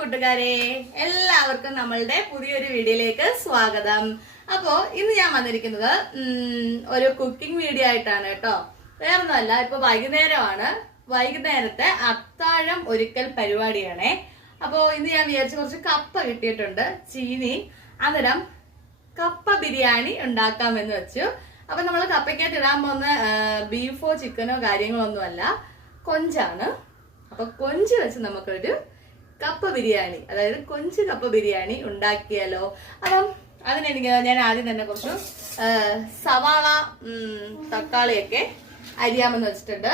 കൂട്ടുകാരെ എല്ലാവർക്കും നമ്മളുടെ പുതിയൊരു വീഡിയോയിലേക്ക് സ്വാഗതം. അപ്പോ ഇന്ന് ഞാൻ വന്നിരിക്കുന്നത് ഒരു കുക്കിംഗ് വീഡിയോ ആയിട്ടാണ് കേട്ടോ. വേറൊന്നുമല്ല ഇപ്പൊ വൈകുന്നേരമാണ്. വൈകുന്നേരത്തെ അത്താഴം ഒരുക്കൽ പരിപാടിയാണേ. അപ്പോ ഇന്ന് ഞാൻ വിചാരിച്ച കുറച്ച് കപ്പ കിട്ടിയിട്ടുണ്ട് ചീനി അന്നേരം കപ്പ ബിരിയാണി ഉണ്ടാക്കാമെന്ന് വെച്ചു. അപ്പൊ നമ്മൾ കപ്പയ്ക്കകത്ത് ഇടാൻ പോകുന്ന ബീഫോ ചിക്കനോ കാര്യങ്ങളോ ഒന്നുമല്ല കൊഞ്ചാണ്. അപ്പൊ കൊഞ്ച് വെച്ച് നമുക്കൊരു കപ്പ ബിരിയാണി അതായത് കൊഞ്ച് കപ്പ ബിരിയാണി ഉണ്ടാക്കിയാലോ? അപ്പം അതിനെനിക്ക് ഞാൻ ആദ്യം തന്നെ കുറച്ച് സവാള തക്കാളിയൊക്കെ അരിയാമെന്ന് വെച്ചിട്ടുണ്ട്.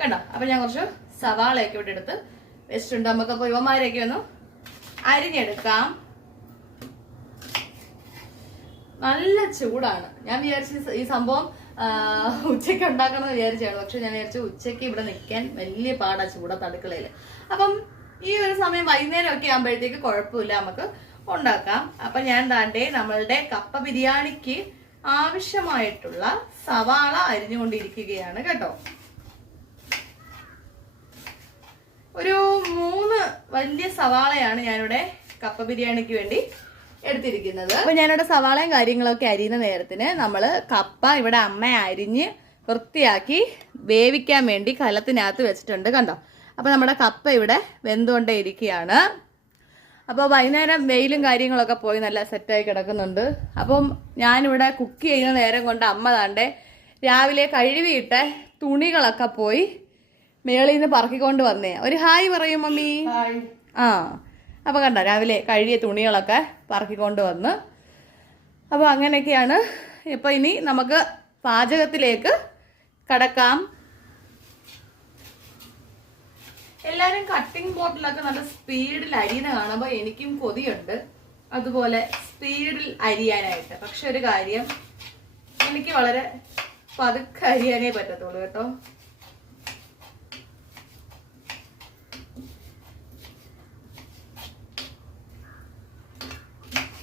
കണ്ടോ? അപ്പൊ ഞാൻ കുറച്ച് സവാളയൊക്കെ ഇവിടെ എടുത്ത് വെച്ചിട്ടുണ്ട്. നമുക്കപ്പോൾ യുവമാരെയൊക്കെ ഒന്ന് അരിഞ്ഞെടുക്കാം. നല്ല ചൂടാണ്. ഞാൻ വിചാരിച്ച ഈ സംഭവം ഉച്ചയ്ക്ക് ഉണ്ടാക്കണം എന്ന് വിചാരിച്ചാണ് പക്ഷെ ഞാൻ വിചാരിച്ചു ഉച്ചയ്ക്ക് ഇവിടെ നിൽക്കാൻ വലിയ പാടാ ചൂടാ അടുക്കളയിൽ അപ്പം ഈ ഒരു സമയം വൈകുന്നേരം ഒക്കെ ആകുമ്പോഴത്തേക്ക് കുഴപ്പമില്ല നമുക്ക് ഉണ്ടാക്കാം. അപ്പൊ ഞാൻ താണ്ടേ നമ്മളുടെ കപ്പ ബിരിയാണിക്ക് ആവശ്യമായിട്ടുള്ള സവാള അരിഞ്ഞുകൊണ്ടിരിക്കുകയാണ് കേട്ടോ. ഒരു മൂന്ന് വലിയ സവാളയാണ് ഞാനിവിടെ കപ്പ ബിരിയാണിക്ക് വേണ്ടി എടുത്തിരിക്കുന്നത്. അപ്പൊ ഞാനിവിടെ സവാളയും കാര്യങ്ങളൊക്കെ അരിയുന്ന നേരത്തിന് നമ്മൾ കപ്പ ഇവിടെ അമ്മ അരിഞ്ഞ് വൃത്തിയാക്കി വേവിക്കാൻ വേണ്ടി കലത്തിനകത്ത് വെച്ചിട്ടുണ്ട് കണ്ടോ? അപ്പൊ നമ്മുടെ കപ്പ ഇവിടെ വെന്തുകൊണ്ടേ ഇരിക്കുകയാണ്. അപ്പോൾ വൈകുന്നേരം വെയിലും കാര്യങ്ങളൊക്കെ പോയി നല്ല സെറ്റായി കിടക്കുന്നുണ്ട്. അപ്പം ഞാനിവിടെ കുക്ക് ചെയ്യുന്ന നേരം കൊണ്ട് അമ്മ താണ്ടെ രാവിലെ കഴുകിയിട്ട തുണികളൊക്കെ പോയി മേളിൽ നിന്ന് പറക്കിക്കൊണ്ട് വന്നേ. ഒരു ഹായ് പറയും മമ്മി. ആ. അപ്പോൾ കണ്ട രാവിലെ കഴുകിയ തുണികളൊക്കെ പറക്കിക്കൊണ്ട് വന്ന് അപ്പോൾ അങ്ങനെയൊക്കെയാണ്. ഇപ്പോൾ ഇനി നമുക്ക് പാചകത്തിലേക്ക് കടക്കാം. എല്ലാവരും കട്ടിംഗ് ബോട്ടിലൊക്കെ നല്ല സ്പീഡിൽ അരിയുന്ന കാണുമ്പോൾ എനിക്കും കൊതിയുണ്ട്. അതുപോലെ സ്പീഡിൽ അരിയാനായിട്ട്. പക്ഷെ ഒരു കാര്യം എനിക്ക് വളരെ പതുക്കെ അരിയാനേ പറ്റത്തുള്ളൂ കേട്ടോ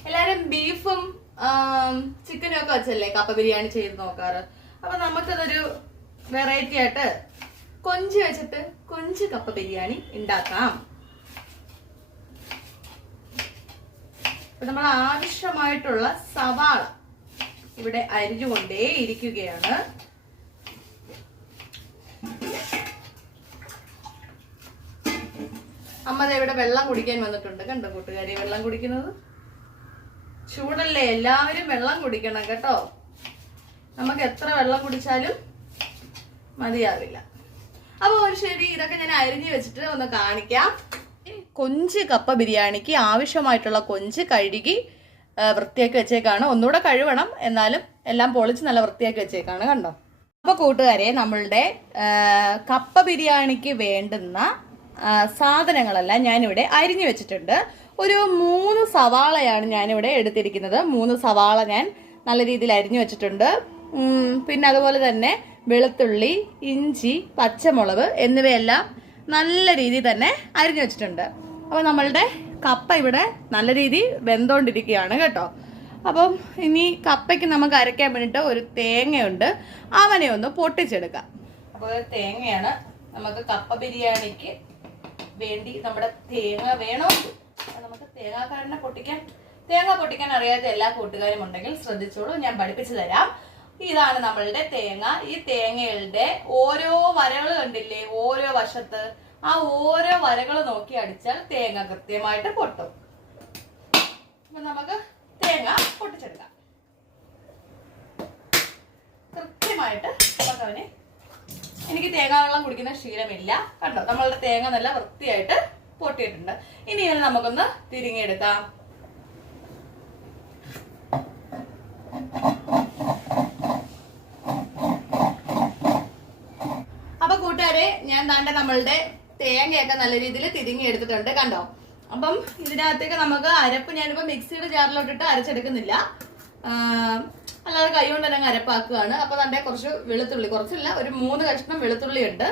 എല്ലാരും ബീഫും ചിക്കനും ഒക്കെ വെച്ചല്ലേ കപ്പ ബിരിയാണി ചെയ്ത് നോക്കാറ്. അപ്പൊ നമുക്കതൊരു വെറൈറ്റി ആയിട്ട് കൊഞ്ച് വെച്ചിട്ട് കൊഞ്ച് കപ്പ ബിരിയാണി ഉണ്ടാക്കാം നമ്മൾ ആവശ്യമായിട്ടുള്ള സവാള ഇവിടെ അരിഞ്ഞുകൊണ്ടേ ഇരിക്കുകയാണ് അമ്മ ഇവിടെ വെള്ളം കുടിക്കാൻ വന്നിട്ടുണ്ട്. കണ്ടോ കൂട്ടുകാരി വെള്ളം കുടിക്കുന്നത്? ചൂടല്ലേ? എല്ലാവരും വെള്ളം കുടിക്കണം കേട്ടോ. നമുക്ക് എത്ര വെള്ളം കുടിച്ചാലും മതിയാവില്ല. അപ്പോൾ ഒരു ശരി ഇതൊക്കെ ഞാൻ അരിഞ്ഞു വെച്ചിട്ട് ഒന്ന് കാണിക്കാം. കൊഞ്ച് കപ്പ ബിരിയാണിക്ക് ആവശ്യമായിട്ടുള്ള കൊഞ്ച് കഴുകി വൃത്തിയാക്കി വെച്ചേക്കാണ്. ഒന്നുകൂടെ കഴുകണം എന്നാലും എല്ലാം പൊളിച്ച് നല്ല വൃത്തിയാക്കി വെച്ചേക്കാണ് കണ്ടോ? അപ്പോൾ കൂട്ടുകാരെ നമ്മളുടെ കപ്പ ബിരിയാണിക്ക് വേണ്ടുന്ന സാധനങ്ങളെല്ലാം ഞാനിവിടെ അരിഞ്ഞു വെച്ചിട്ടുണ്ട്. ഒരു മൂന്ന് സവാളയാണ് ഞാനിവിടെ എടുത്തിരിക്കുന്നത്. മൂന്ന് സവാള ഞാൻ നല്ല രീതിയിൽ അരിഞ്ഞു വെച്ചിട്ടുണ്ട്. പിന്നെ അതുപോലെ തന്നെ വെളുത്തുള്ളി ഇഞ്ചി പച്ചമുളക് എന്നിവയെല്ലാം നല്ല രീതിയിൽ തന്നെ അരിഞ്ഞു വെച്ചിട്ടുണ്ട്. അപ്പോൾ നമ്മളുടെ കപ്പ ഇവിടെ നല്ല രീതിയിൽ വെന്തോണ്ടിരിക്കുകയാണ് കേട്ടോ. അപ്പം ഇനി കപ്പയ്ക്ക് നമുക്ക് അരയ്ക്കാൻ വേണ്ടിയിട്ട് ഒരു തേങ്ങയുണ്ട്. അവനെ ഒന്ന് പൊട്ടിച്ചെടുക്കാം. അപ്പോൾ തേങ്ങയാണ് നമുക്ക് കപ്പ ബിരിയാണിക്ക് വേണ്ടി നമ്മുടെ തേങ്ങ വേണോ? നമുക്ക് തേങ്ങാക്കാരനെ പൊട്ടിക്കാൻ തേങ്ങ പൊട്ടിക്കാൻ അറിയാത്ത എല്ലാ കൂട്ടുകാരും ഉണ്ടെങ്കിൽ ശ്രദ്ധിച്ചോളൂ. ഞാൻ പഠിപ്പിച്ചു തരാം. ഇതാണ് നമ്മളുടെ തേങ്ങ. ഈ തേങ്ങകളുടെ ഓരോ വരകൾ കണ്ടില്ലേ? ഓരോ വശത്ത്. ആ ഓരോ വരകൾ നോക്കി അടിച്ചാൽ തേങ്ങ കൃത്യമായിട്ട് പൊട്ടും. അപ്പൊ നമുക്ക് തേങ്ങ പൊട്ടിച്ചെടുക്കാം. കൃത്യമായിട്ട് നമുക്ക് അവനെ എനിക്ക് തേങ്ങ വെള്ളം കുടിക്കുന്ന ശീലമില്ല. കണ്ടോ? നമ്മളുടെ തേങ്ങ നല്ല വൃത്തിയായിട്ട് പൊട്ടിയിട്ടുണ്ട്. ഇനി ഇത് നമുക്കൊന്ന് തിരിങ്ങിയെടുക്കാം അപ്പൊ കൂട്ടുകാരെ ഞാൻ താണ്ട നമ്മളുടെ തേങ്ങയൊക്കെ നല്ല രീതിയിൽ തിരിങ്ങി എടുത്തിട്ടുണ്ട് കണ്ടോ? അപ്പം ഇതിനകത്തേക്ക് നമുക്ക് അരപ്പ് ഞാനിപ്പോ മിക്സിയുടെ ജാറിലോട്ടിട്ട് അരച്ചെടുക്കുന്നില്ല. അല്ലാതെ കൈകൊണ്ട് തന്നെ അരപ്പാക്കുകയാണ്. അപ്പൊ തന്റെ കുറച്ച് വെളുത്തുള്ളി കുറച്ചില്ല ഒരു മൂന്ന് കഷ്ണം വെളുത്തുള്ളി ഉണ്ട്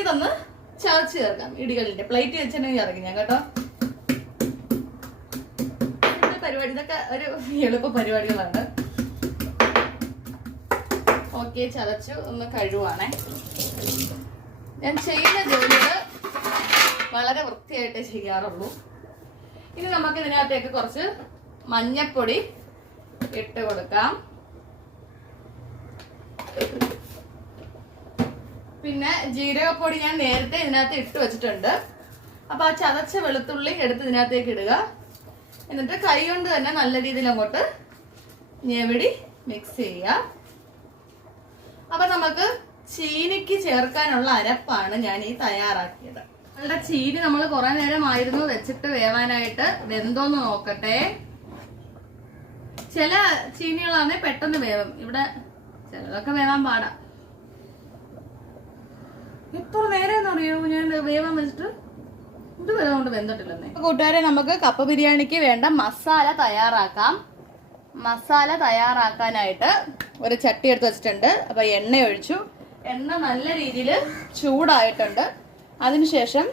ഇതൊന്ന് ചതച്ച് ചേർക്കാം ഇടികളിന്റെ പ്ലേറ്റ് വെച്ചിട്ടുണ്ടെങ്കിൽ ഇറങ്ങി ഞാൻ കേട്ടോ. ഇത് പരിപാടി ഇതൊക്കെ ഒരു എളുപ്പ പരിപാടികളാണ്. ഓക്കെ ചതച്ചു. ഒന്ന് കഴുവാണേ ഞാൻ ചെയ്യുന്ന ജോലികൾ വളരെ വൃത്തിയായിട്ട് ചെയ്യാറുള്ളൂ. ഇനി നമുക്ക് ഇതിനകത്തേക്ക് കുറച്ച് മഞ്ഞപ്പൊടി ഇട്ട് കൊടുക്കാം. പിന്നെ ജീരകപ്പൊടി ഞാൻ നേരത്തെ ഇതിനകത്ത് ഇട്ട് വെച്ചിട്ടുണ്ട്. അപ്പൊ ആ ചതച്ച വെളുത്തുള്ളി എടുത്ത് ഇതിനകത്തേക്ക് ഇടുക. എന്നിട്ട് കൈ കൊണ്ട് തന്നെ നല്ല രീതിയിൽ അങ്ങോട്ട് ഞെവിടി മിക്സ് ചെയ്യുക. അപ്പൊ നമുക്ക് ചീനിക്ക് ചേർക്കാനുള്ള അരപ്പാണ് ഞാൻ ഈ തയ്യാറാക്കിയത്. നമ്മളുടെ ചീനി നമ്മൾ കുറെ നേരമായിരുന്നു വെച്ചിട്ട് വേവാനായിട്ട് വെന്തോന്ന് നോക്കട്ടെ. ചില ചീനികളാണെങ്കിൽ പെട്ടെന്ന് വേവും. ഇവിടെ ചിലതൊക്കെ വേവാൻ പാടാ. എത്ര നേരം അറിയോ ഞാൻ വേവാൻ വെച്ചിട്ട് ഇത് വരെ കൊണ്ട് വെന്തിട്ടില്ലെന്നേ. കൂട്ടുകാരെ നമുക്ക് കപ്പ ബിരിയാണിക്ക് വേണ്ട മസാല തയ്യാറാക്കാം. മസാല തയ്യാറാക്കാനായിട്ട് ഒരു ചട്ടി എടുത്ത് വെച്ചിട്ടുണ്ട്. അപ്പൊ എണ്ണ ഒഴിച്ചു. എണ്ണ നല്ല രീതിയിൽ ചൂടായിട്ടുണ്ട്. അതിനുശേഷം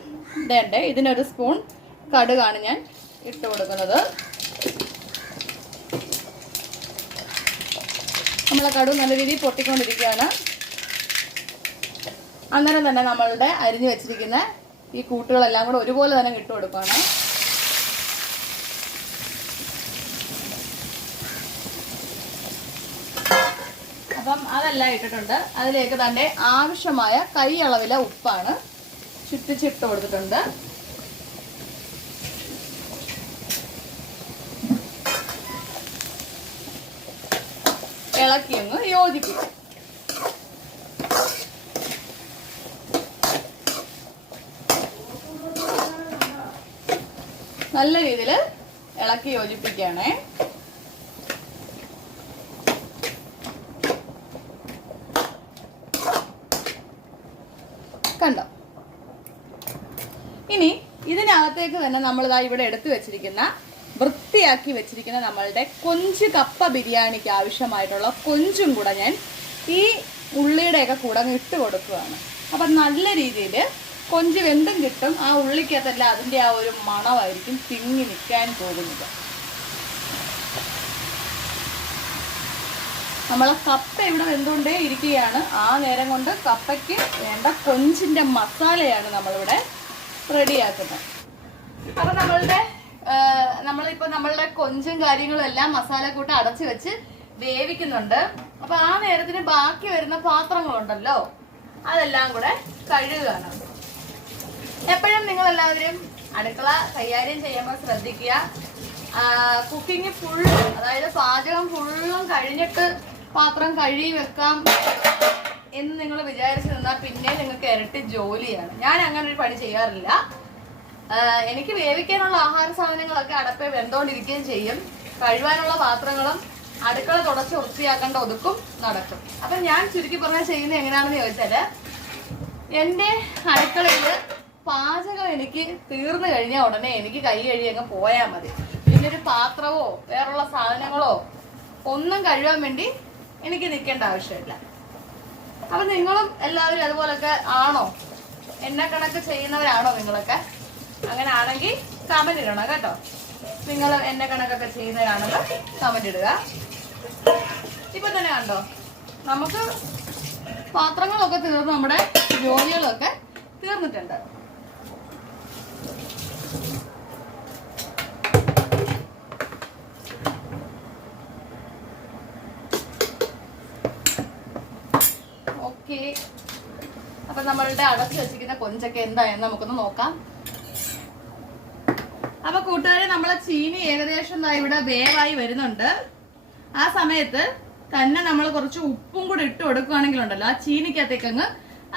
ഇതേണ്ട ഇതിനൊരു സ്പൂൺ കടുകാണ് ഞാൻ ഇട്ട് കൊടുക്കുന്നത്. നമ്മളെ കടുക് നല്ല രീതിയിൽ പൊട്ടിക്കൊണ്ടിരിക്കുകയാണ്. അന്നേരം തന്നെ നമ്മളുടെ അരിഞ്ഞു വെച്ചിരിക്കുന്ന ഈ കൂട്ടുകളെല്ലാം കൂടെ ഒരുപോലെ തന്നെ ഇട്ട് കൊടുക്കുകയാണ് അപ്പം അതെല്ലാം ഇട്ടിട്ടുണ്ട്. അതിലേക്ക് തന്നെ ആവശ്യമായ കൈ അളവിലെ ഉപ്പാണ് ചുറ്റിച്ചിട്ട് കൊടുത്തിട്ടുണ്ട്. ഇളക്കിയൊന്ന് യോജിപ്പിക്കും. നല്ല രീതിയിൽ ഇളക്കി യോജിപ്പിക്കുകയാണേ. കണ്ടോ? ഇനി ഇതിനകത്തേക്ക് തന്നെ നമ്മളിതാ ഇവിടെ എടുത്തു വെച്ചിരിക്കുന്ന വൃത്തിയാക്കി വെച്ചിരിക്കുന്ന നമ്മളുടെ കൊഞ്ച് കപ്പ ബിരിയാണിക്ക് ആവശ്യമായിട്ടുള്ള കൊഞ്ചും കൂടെ ഞാൻ ഈ ഉള്ളിയുടെയൊക്കെ കൂടെ ഇട്ട് കൊടുക്കുകയാണ്. അപ്പം നല്ല രീതിയിൽ കൊഞ്ച് വെന്തും കിട്ടും. ആ ഉള്ളിക്കകത്തല്ല അതിന്റെ ആ ഒരു മണമായിരിക്കും തിങ്ങി നിൽക്കാൻ പോകുന്നത്. നമ്മൾ കപ്പ ഇവിടെ വെന്തുകൊണ്ടേ ഇരിക്കുകയാണ്. ആ നേരം കൊണ്ട് കപ്പയ്ക്ക് വേണ്ട കൊഞ്ചിന്റെ മസാലയാണ് നമ്മളിവിടെ റെഡിയാക്കുന്നത്. അപ്പം നമ്മളുടെ നമ്മളിപ്പോൾ നമ്മളിപ്പോ നമ്മളുടെ കൊഞ്ചും കാര്യങ്ങളും എല്ലാം മസാല കൂട്ട് അടച്ചു വെച്ച് വേവിക്കുന്നുണ്ട്. അപ്പം ആ നേരത്തിന് ബാക്കി വരുന്ന പാത്രങ്ങളുണ്ടല്ലോ. അതെല്ലാം കൂടെ കഴുകുകയാണ് എപ്പോഴും നിങ്ങൾ എല്ലാവരും അടുക്കള കൈകാര്യം ചെയ്യുമ്പോൾ ശ്രദ്ധിക്കുക. കുക്കിംഗ് ഫുൾ അതായത് പാചകം ഫുള്ളും കഴിഞ്ഞിട്ട് പാത്രം കഴുകി വെക്കാം എന്ന് നിങ്ങൾ വിചാരിച്ചു നിന്നാൽ പിന്നെ നിങ്ങൾക്ക് ഇരട്ടി ജോലിയാണ്. ഞാൻ അങ്ങനെ ഒരു പണി ചെയ്യാറില്ല. എനിക്ക് വേവിക്കാനുള്ള ആഹാര സാധനങ്ങളൊക്കെ അടപ്പേ വെന്തോണ്ടിരിക്കുകയും ചെയ്യും. കഴുകാനുള്ള പാത്രങ്ങളും അടുക്കള തുടച്ച് വൃത്തിയാക്കേണ്ട ഒതുക്കും നടക്കും. അപ്പൊ ഞാൻ ചുരുക്കി പറഞ്ഞാൽ ചെയ്യുന്നത് എങ്ങനെയാണെന്ന് ചോദിച്ചാൽ എന്റെ അടുക്കളയിൽ പാചകം എനിക്ക് തീർന്നു കഴിഞ്ഞാൽ ഉടനെ എനിക്ക് കൈ കഴുകി അങ്ങ് പോയാൽ മതി. പിന്നെ ഒരു പാത്രമോ വേറുള്ള സാധനങ്ങളോ ഒന്നും കഴുകാൻ വേണ്ടി എനിക്ക് നിൽക്കേണ്ട ആവശ്യമില്ല. അപ്പൊ നിങ്ങളും എല്ലാവരും അതുപോലൊക്കെ ആണോ? എന്നെ കണക്ക് ചെയ്യുന്നവരാണോ നിങ്ങളൊക്കെ? അങ്ങനെ ആണെങ്കിൽ കമന്റ് ഇടണം കേട്ടോ. നിങ്ങൾ എന്നെ കണക്കൊക്കെ ചെയ്യുന്നവരാണെന്ന് കമന്റ് ഇടുക. ഇപ്പൊ തന്നെ കണ്ടോ? നമുക്ക് പാത്രങ്ങളൊക്കെ തീർന്ന് നമ്മുടെ ജോലികളൊക്കെ തീർന്നിട്ടുണ്ട് ഓക്കെ അപ്പൊ നമ്മളുടെ അടച്ചു വെച്ചിരിക്കുന്ന കൊഞ്ചൊക്കെ എന്തായെന്ന് നമുക്കൊന്ന് നോക്കാം. അപ്പൊ കൂട്ടുകാരെ നമ്മളെ ചീനി ഏകദേശം ഇവിടെ വേവായി വരുന്നുണ്ട്. ആ സമയത്ത് തന്നെ നമ്മൾ കുറച്ച് ഉപ്പും കൂടെ ഇട്ട് കൊടുക്കുകയാണെങ്കിൽ ഉണ്ടല്ലോ ആ ചീനിക്കകത്തേക്ക് അങ്ങ്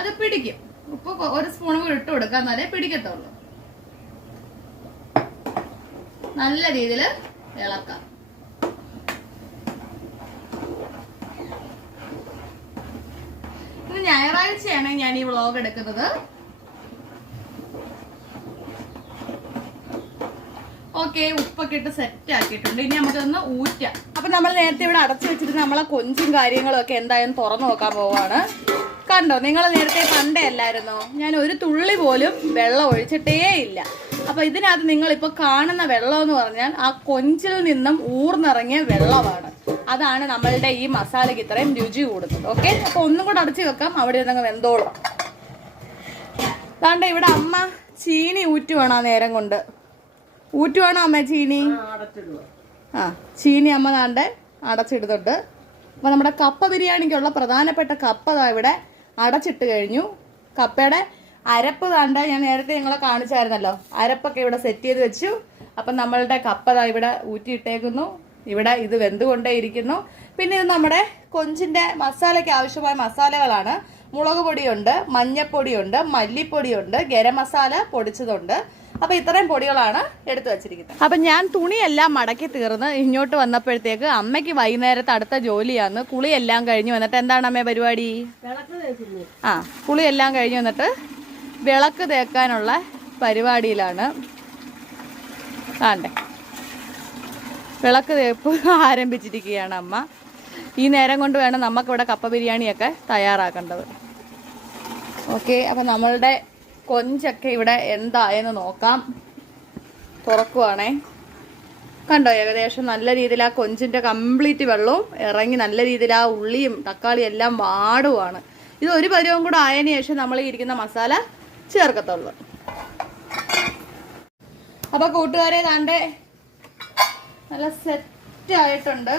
അത് പിടിക്കും. ഉപ്പ് ഒരു സ്പൂണും കൂടെ ഇട്ട് കൊടുക്കുക എന്നാലേ പിടിക്കത്തുള്ളൂ. നല്ല രീതിയിൽ ഇളക്കാം ഇത് ഞായറാഴ്ചയാണ് ഞാൻ ഈ വ്ളോഗ് എടുക്കുന്നത്. ഓക്കെ ഉപ്പൊക്കെ ഇട്ട് സെറ്റ് ആക്കിയിട്ടുണ്ട്. ഇനി നമുക്കൊന്ന് ഊറ്റാം. അപ്പൊ നമ്മൾ നേരത്തെ ഇവിടെ അടച്ചു വെച്ചിട്ട് നമ്മളെ കൊഞ്ചും കാര്യങ്ങളും ഒക്കെ എന്തായാലും തുറന്നു നോക്കാൻ പോവാണ്. കണ്ടോ നിങ്ങൾ നേരത്തെ പണ്ടേ അല്ലായിരുന്നോ? ഞാൻ ഒരു തുള്ളി പോലും വെള്ളം ഒഴിച്ചിട്ടേ ഇല്ല. അപ്പൊ ഇതിനകത്ത് നിങ്ങൾ ഇപ്പൊ കാണുന്ന വെള്ളം എന്ന് പറഞ്ഞാൽ ആ കൊഞ്ചിൽ നിന്നും ഊർന്നിറങ്ങിയ വെള്ളമാണ്. അതാണ് നമ്മളുടെ ഈ മസാലയ്ക്ക് ഇത്രയും രുചി കൂടുന്നത്. ഓക്കെ അപ്പൊ ഒന്നും കൂടെ അടച്ചു വെക്കാം. അവിടെ ഇരുന്നങ്ങ് വെന്തോളും. താണ്ട ഇവിടെ അമ്മ ചീനി ഊറ്റുവാണ് ആ നേരം കൊണ്ട്. ഊറ്റുവാണോ അമ്മ ചീനി? ആ ചീനി അമ്മ താണ്ട് അടച്ചിടുന്നുണ്ട്. അപ്പോൾ നമ്മുടെ കപ്പ ബിരിയാണിക്കുള്ള പ്രധാനപ്പെട്ട കപ്പ ഇവിടെ അടച്ചിട്ട് കഴിഞ്ഞു. കപ്പയുടെ അരപ്പ് താണ്ട ഞാൻ നേരത്തെ നിങ്ങളെ കാണിച്ചായിരുന്നല്ലോ. അരപ്പൊക്കെ ഇവിടെ സെറ്റ് ചെയ്ത് വെച്ചു. അപ്പം നമ്മളുടെ കപ്പ ഇവിടെ ഊറ്റിയിട്ടേക്കുന്നു. ഇവിടെ ഇത് വെന്തുകൊണ്ടേയിരിക്കുന്നു പിന്നെ ഇത് നമ്മുടെ കൊഞ്ചിന്റെ മസാലയ്ക്ക് ആവശ്യമായ മസാലകളാണ്. മുളക് പൊടിയുണ്ട് മഞ്ഞപ്പൊടിയുണ്ട് മല്ലിപ്പൊടിയുണ്ട് ഗരം മസാല പൊടിച്ചതുണ്ട്. അപ്പൊ ഇത്രയും പൊടികളാണ് എടുത്തു വെച്ചിരിക്കുന്നത്. അപ്പൊ ഞാൻ തുണിയെല്ലാം മടക്കി തീർന്ന് ഇങ്ങോട്ട് വന്നപ്പോഴത്തേക്ക് അമ്മയ്ക്ക് വൈകുന്നേരത്തെ അടുത്ത ജോലിയാണ്. കുളിയെല്ലാം കഴിഞ്ഞു വന്നിട്ട് എന്താണ് അമ്മേ പരിപാടി? ആ കുളിയെല്ലാം കഴിഞ്ഞു വന്നിട്ട് വിളക്ക് തേക്കാനുള്ള പരിപാടിയിലാണ്. ആണ്ടേ. വിളക്ക് തേപ്പ് ആരംഭിച്ചിരിക്കുകയാണ് അമ്മ. ഈ നേരം കൊണ്ട് വേണം നമുക്കിവിടെ കപ്പ ബിരിയാണിയൊക്കെ തയ്യാറാക്കേണ്ടത്. ഓക്കെ അപ്പം നമ്മളുടെ കൊഞ്ചൊക്കെ ഇവിടെ എന്തായെന്ന് നോക്കാം. തുറക്കുവാണേ. കണ്ടോ ഏകദേശം നല്ല രീതിയിൽ ആ കൊഞ്ചിന്റെ കംപ്ലീറ്റ് വെള്ളവും ഇറങ്ങി നല്ല രീതിയിൽ ആ ഉള്ളിയും തക്കാളിയും എല്ലാം വാടുവാണ്. ഇത് ഒരു പരുവം കൂടെ ആയതിനു ശേഷം നമ്മൾ ഇരിക്കുന്ന മസാല ചേർക്കത്തുള്ളൂ അപ്പൊ കൂട്ടുകാരെ താണ്ടെ നല്ല സെറ്റ് ആയിട്ടുണ്ട്.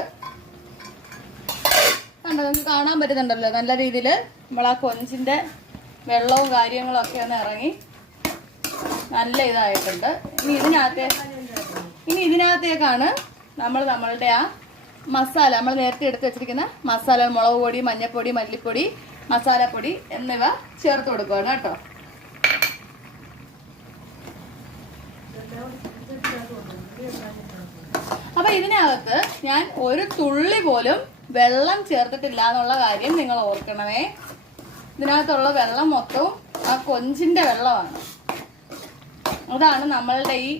കണ്ടോ നിങ്ങൾക്ക് കാണാൻ പറ്റുന്നുണ്ടല്ലോ. നല്ല രീതിയിൽ നമ്മൾ ആ കൊഞ്ചിന്റെ വെള്ളവും കാര്യങ്ങളും ഒക്കെ ഒന്ന് ഇറങ്ങി നല്ല ഇതായിട്ടുണ്ട്. ഇനി ഇതിനകത്തെ ഇനി ഇതിനകത്തേക്കാണ് നമ്മൾ നമ്മളുടെ ആ മസാല നമ്മൾ നേരത്തെ എടുത്ത് വെച്ചിരിക്കുന്ന മസാല മുളക് പൊടി മഞ്ഞപ്പൊടി മല്ലിപ്പൊടി മസാലപ്പൊടി എന്നിവ ചേർത്ത് കൊടുക്കുകയാണ് കേട്ടോ. അപ്പൊ ഇതിനകത്ത് ഞാൻ ഒരു തുള്ളി പോലും വെള്ളം ചേർത്തിട്ടില്ല എന്നുള്ള കാര്യം നിങ്ങൾ ഓർക്കണമേ. ഇതിനകത്തുള്ള വെള്ളം മൊത്തവും ആ കൊഞ്ചിന്റെ വെള്ളമാണ്. അതാണ് നമ്മളുടെ ഈ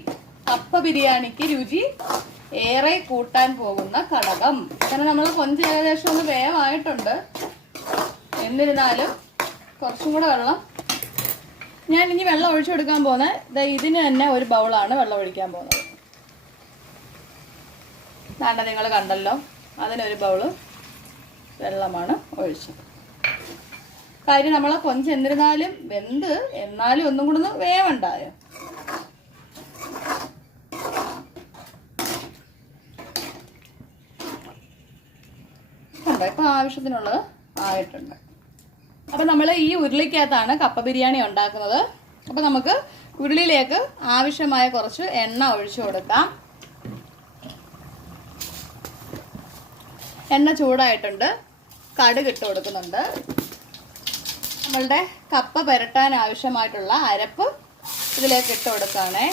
കപ്പ ബിരിയാണിക്ക് രുചി ഏറെ കൂട്ടാൻ പോകുന്ന ഘടകം. കാരണം നമ്മൾ കൊഞ്ച് ഏകദേശം ഒന്ന് വേവായിട്ടുണ്ട്. എന്നിരുന്നാലും കുറച്ചും കൂടെ വെള്ളം ഞാൻ ഇനി വെള്ളം ഒഴിച്ചു കൊടുക്കാൻ പോകുന്നത്. ഇതിന് തന്നെ ഒരു ബൗളാണ് വെള്ളം ഒഴിക്കാൻ പോകുന്നത്. ദാണ്ട നിങ്ങൾ കണ്ടല്ലോ. അതിനൊരു ബൗൾ വെള്ളമാണ് ഒഴിച്ചത്. കാര്യം നമ്മളെ കൊഞ്ച് എന്നിരുന്നാലും വെന്ത് എന്നാലും ഒന്നും കൂടെ ഒന്ന് വേവണ്ടായോ. കണ്ടോ ഇപ്പൊ ആവശ്യത്തിനുള്ളത് ആയിട്ടുണ്ട്. അപ്പൊ നമ്മൾ ഈ ഉരുളിക്കകത്താണ് കപ്പ ബിരിയാണി ഉണ്ടാക്കുന്നത്. അപ്പൊ നമുക്ക് ഉരുളിയിലേക്ക് ആവശ്യമായ കുറച്ച് എണ്ണ ഒഴിച്ചു കൊടുക്കാം. എണ്ണ ചൂടായിട്ടുണ്ട്. കടുക് ഇട്ട് കൊടുക്കുന്നുണ്ട്. നമ്മളുടെ കപ്പ പുരട്ടാൻ ആവശ്യമായിട്ടുള്ള അരപ്പ് ഇതിലേക്ക് ഇട്ട് കൊടുക്കുകയാണേ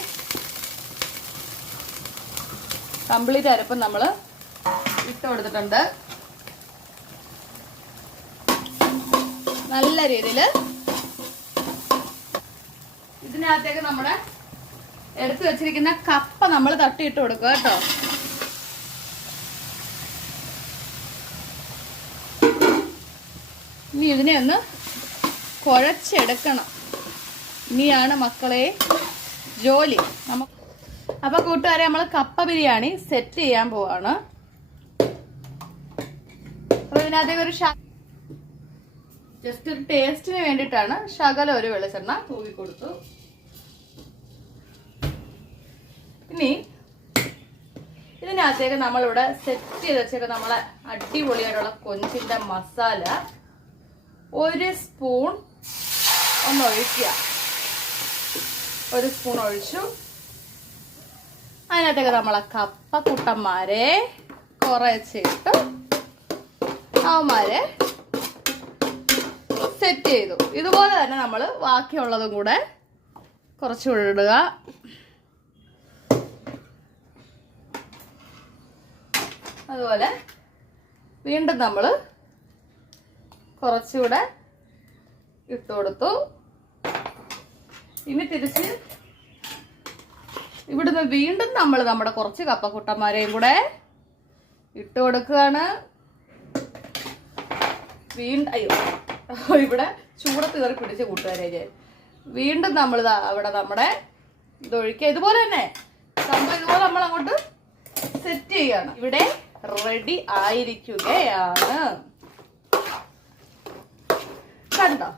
കംപ്ലീറ്റ് അരപ്പ് നമ്മൾ ഇട്ട് കൊടുത്തിട്ടുണ്ട്. നല്ല രീതിയിൽ ഇതിനകത്തേക്ക് നമ്മുടെ എടുത്തു വെച്ചിരിക്കുന്ന കപ്പ നമ്മൾ തട്ടിയിട്ട് കൊടുക്കുക കേട്ടോ. ഇനി ഇതിനെ ഒന്ന് കുഴച്ചെടുക്കണം. ഇനിയാണ് മക്കളെ ജോലി. നമുക്ക് അപ്പൊ കൂട്ടുകാരെ നമ്മൾ കപ്പ ബിരിയാണി സെറ്റ് ചെയ്യാൻ പോവാണ്. അപ്പൊ ഇതിനകത്തേക്ക് ഒരു ജസ്റ്റ് ഒരു ടേസ്റ്റിന് വേണ്ടിയിട്ടാണ് ശകലം ഒരു വെളിച്ചെണ്ണ തൂവി കൊടുത്തു. ഇനി ഇതിനകത്തേക്ക് നമ്മളിവിടെ സെറ്റ് ചെയ്ത് വെച്ചേക്ക് നമ്മളെ അടിപൊളിയായിട്ടുള്ള കൊഞ്ചിന്റെ മസാല ഒരു സ്പൂൺ ഒന്ന് ഒഴിക്കുക. ഒരു സ്പൂൺ ഒഴിച്ചു. അതിനകത്തേക്ക് നമ്മളെ കപ്പക്കുട്ടന്മാരെ കുറച്ചിട്ട് അവന്മാരെ ചെയ്തു. ഇതുപോലെ തന്നെ നമ്മൾ ബാക്കിയുള്ളതും കൂടെ കുറച്ച് ഇടുക അതുപോലെ വീണ്ടും നമ്മൾ കുറച്ചുകൂടെ ഇട്ട് കൊടുത്തു. ഇനി തിരിച്ച് ഇവിടുന്ന് വീണ്ടും നമ്മൾ നമ്മുടെ കുറച്ച് കപ്പക്കുട്ടന്മാരെയും കൂടെ ഇട്ട് കൊടുക്കുകയാണ്. വീണ്ടും അയ്യോ. ഇവിടെ ചൂടത്ത് കയറി പിടിച്ച കൂട്ടുകാരെ ഞാൻ വീണ്ടും നമ്മൾ അവിടെ നമ്മുടെ ഇതൊഴിക്കുക ഇതുപോലെ തന്നെ. സംഭവം ഇതുപോലെ നമ്മൾ അങ്ങോട്ട് സെറ്റ് ചെയ്യാണ്. ഇവിടെ റെഡി ആയിരിക്കുകയാണ്. കണ്ടോ?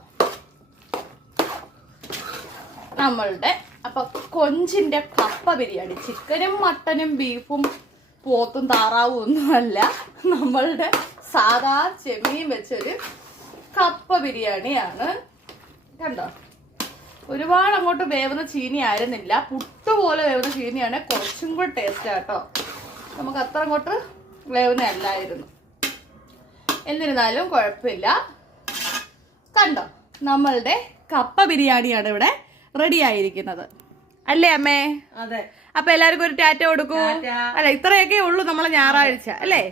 നമ്മളുടെ അപ്പൊ കൊഞ്ചിന്റെ കപ്പ ബിരിയാണി. ചിക്കനും മട്ടനും ബീഫും പോത്തും താറാവും ഒന്നുമല്ല. നമ്മളുടെ സാധാ ചെമ്മീൻ വെച്ചൊരു കപ്പ ബിരിയാണിയാണ്. കണ്ടോ? ഒരുപാട് അങ്ങോട്ട് വേവുന്ന ചീനി ആയിരുന്നില്ല. പുട്ട് പോലെ വേവുന്ന ചീനിയാണ്. കുറച്ചും കൂടി ടേസ്റ്റ് ആട്ടോ നമുക്ക് അത്ര അങ്ങോട്ട് വേവുന്ന അല്ലായിരുന്നു. എന്നിരുന്നാലും കുഴപ്പമില്ല. കണ്ടോ? നമ്മളുടെ കപ്പ ബിരിയാണിയാണ് ഇവിടെ റെഡി ആയിരിക്കുന്നത്. അല്ലേ അമ്മേ? അതെ. അപ്പൊ എല്ലാവർക്കും ഒരു ടാറ്റ കൊടുക്കൂ. അല്ല ഇത്രയൊക്കെ ഉള്ളൂ നമ്മളെ ഞായറാഴ്ച. അല്ലേ?